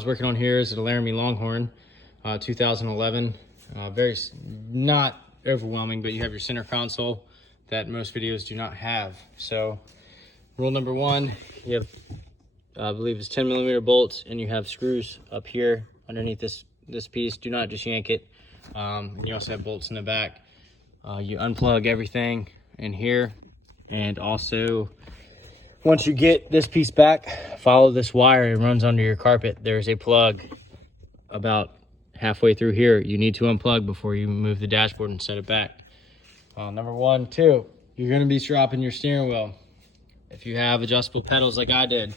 I was working on here is a Laramie Longhorn, 2011. Very not overwhelming, but you have your center console that most videos do not have. So rule number one, you have I believe it's 10mm bolts, and you have screws up here underneath this piece. Do not just yank it. You also have bolts in the back. You unplug everything in here, and also once you get this piece back, follow this wire. It runs under your carpet. There's a plug about halfway through here. You need to unplug before you move the dashboard and set it back. Number one, two, you're going to be stropping your steering wheel. If you have adjustable pedals like I did,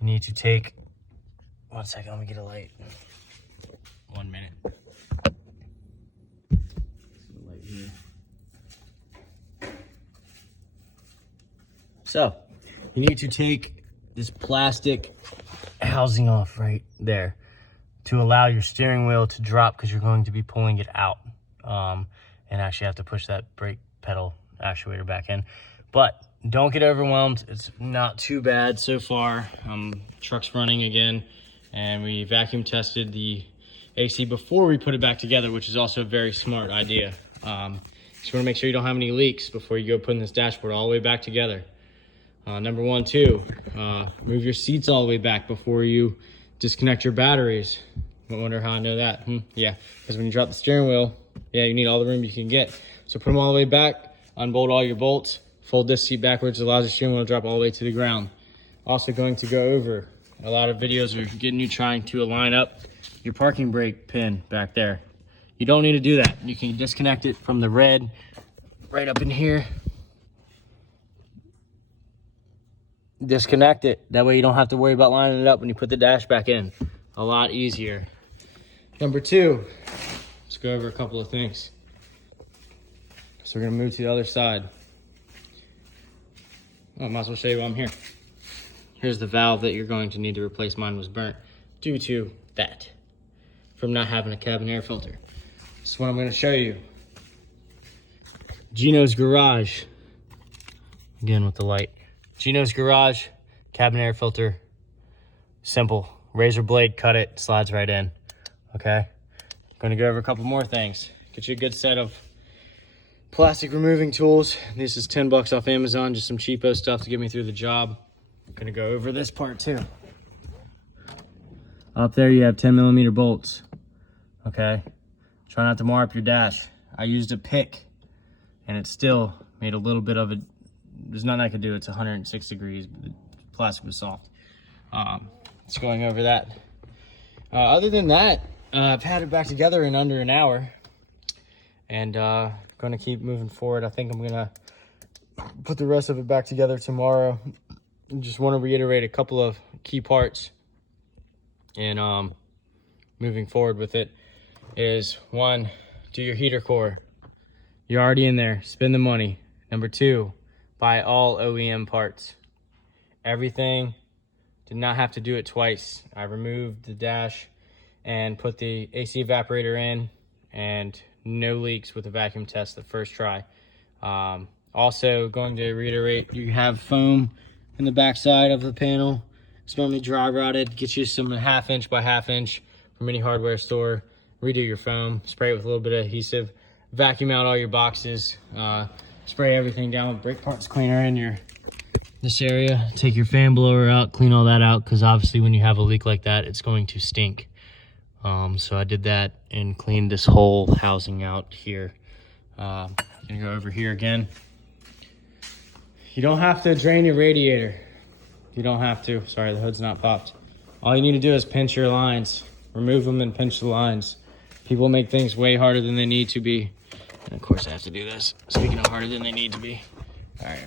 you need to take, 1 second, let me get a light. 1 minute. Light here. So, you need to take this plastic housing off right there to allow your steering wheel to drop, because you're going to be pulling it out, and actually have to push that brake pedal actuator back in. But don't get overwhelmed. It's not too bad so far. Truck's running again, and we vacuum tested the AC before we put it back together, which is also a very smart idea. Just want to make sure you don't have any leaks before you go putting this dashboard all the way back together. Number one, two, move your seats all the way back before you disconnect your batteries. I wonder how I know that. Yeah, because when you drop the steering wheel, yeah, you need all the room you can get. So put them all the way back, unbolt all your bolts, fold this seat backwards, allows the steering wheel to drop all the way to the ground. Also going to go over a lot of videos are getting you trying to align up your parking brake pin back there. You don't need to do that. You can disconnect it from the red right up in here. Disconnect it. That way you don't have to worry about lining it up when you put the dash back in. A lot easier. Number two, let's go over a couple of things. So we're gonna move to the other side. I might as well show you while I'm here. Here's the valve that you're going to need to replace. Mine was burnt due to that, from not having a cabin air filter. This is what I'm gonna show you. Gino's Garage, again with the light. Gino's Garage, cabin air filter, simple. Razor blade, cut it, slides right in, okay? Gonna go over a couple more things. Get you a good set of plastic removing tools. This is 10 bucks off Amazon, just some cheapo stuff to get me through the job. I'm gonna go over this part too. Up there you have 10mm bolts, okay? Try not to mar up your dash. I used a pick, and it still made a little bit of it. There's nothing I could do. It's 106 degrees, but the plastic was soft. Just going over that. Other than that, I've had it back together in under an hour, and going to keep moving forward. I think I'm going to put the rest of it back together tomorrow. Just want to reiterate a couple of key parts in moving forward with it. Is one, do your heater core. You're already in there. Spend the money. Number two, buy all OEM parts. Everything. Did not have to do it twice. I removed the dash and put the AC evaporator in, and no leaks with the vacuum test the first try. Also going to reiterate, you have foam in the back side of the panel. It's normally dry rotted. Get you some 1/2 inch by 1/2 inch from any hardware store. Redo your foam, spray it with a little bit of adhesive, vacuum out all your boxes, spray everything down with brake parts cleaner in this area. Take your fan blower out, clean all that out, because obviously when you have a leak like that, it's going to stink. So I did that and cleaned this whole housing out here. Gonna go over here again. You don't have to drain your radiator. You don't have to. Sorry, the hood's not popped. All you need to do is pinch your lines. Remove them and pinch the lines. People make things way harder than they need to be. And of course I have to do this. Speaking of harder than they need to be. All right.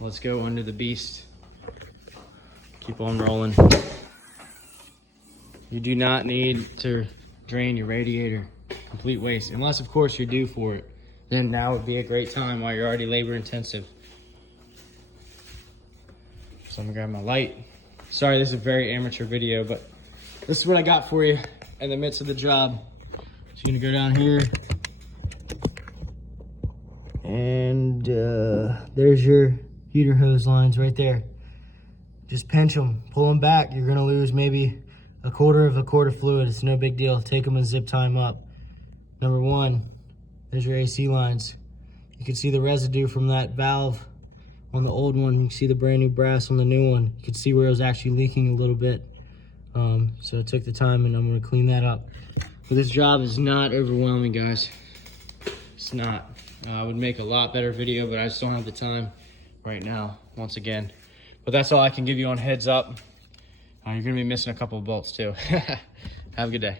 Let's go under the beast. Keep on rolling. You do not need to drain your radiator. Complete waste. Unless, of course, you're due for it. Then now would be a great time while you're already labor intensive. So I'm gonna grab my light. Sorry, this is a very amateur video, but this is what I got for you in the midst of the job. So you're gonna go down here. And there's your heater hose lines right there. just pinch them, pull them back. You're gonna lose maybe a quarter of a quart of fluid. It's no big deal. Take them and zip tie them up. Number one, there's your AC lines. You can see the residue from that valve on the old one. You can see the brand new brass on the new one. You can see where it was actually leaking a little bit. So I took the time and I'm gonna clean that up. But this job is not overwhelming, guys. It's not. I would make a lot better video, but I just don't have the time right now, once again. But that's all I can give you on heads up. You're gonna be missing a couple of bolts too. Have a good day.